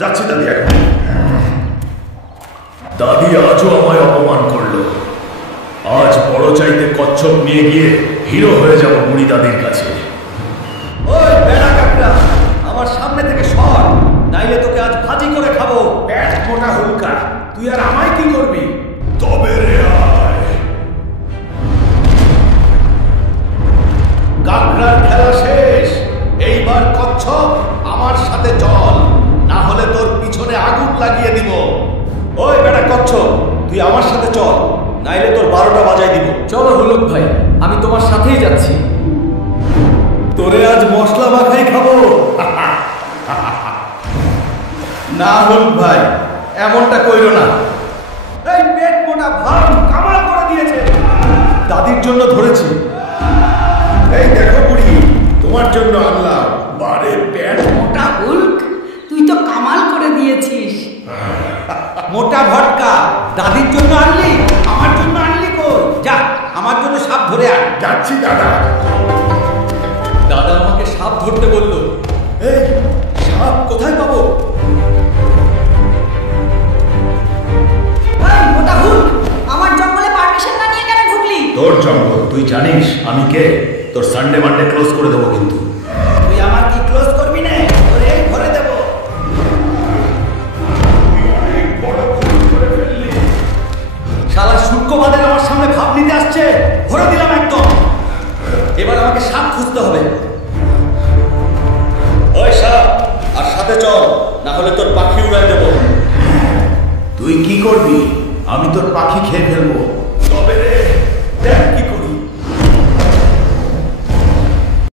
যাচ্ছি দাদি এখন। দাদি আজও আমায় অপমান করলো। আজ বড় চাইতে কচ্ছপ নিয়ে গিয়ে হিরো হয়ে যাব বুড়ি দাদির কাছে। ওই বেড়া কাকড়া, আমার সামনে থেকে সর, নাইলে তোকে আজ ভাজি করে খাবো। পেট মোটা হুলকা, তুই আর আমায় কি করবি? তবে রে আয়। কাকড়ার খেলা শেষ, এইবার কচ্ছপ আমার সাথে চল, না হলে তোর পিছনে আগুন লাগিয়ে দিব। ওই বেটা কচ্ছপ, তুই আমার সাথে চল, নাইলে তোর 12টা বাজাই দিব। চলো হুলক ভাই, আমি তোমার সাথেই যাচ্ছি। তোরে আজ মশলা মাখাই খাবো। না হুলক ভাই, এমনটা কইরো না। এই পেট মোটা ভাম কামাল করে দিয়েছে। দাদির জন্য ধরেছি। এই দেখো বুড়ি, তোমার জন্য আনলাম। বারে পেট মোটা হুলক, তুই তো কামাল করে দিয়েছিস। মোটা ভটকা দাদির জন্য আনলি, আমার জন্য আনলি কই? যা, আমার জন্য সাপ ধরে আন। যাচ্ছি দাদা। দাদা আমাকে সাপ ধরতে বললো। এই সাপ কোথায় পাবো? এই মোটা হুলক, আমার জঙ্গলে পারমিশন না নিয়ে কেন ঢুকলি? তোর জঙ্গল, তুই জানিস আমি কে? তোর সানডে মানডে ক্লোজ করে দেবো কিন্তু। তুই আমার কি ক্লোজ করবি না? তোরে এই ঘরে দেব। শালা শুক্রবাদের আমার সামনে ভাব নিতে আসছে, ভরে দিলাম একদম। এবার আমাকে সাপ খুঁজতে হবে। ওই সাপ, আর সাথে চল, না হলে তোর পাখি উড়াই দেব। তুই কি করবি? আমি তোর পাখি খেয়ে ফেলবো। তবে রে দেখ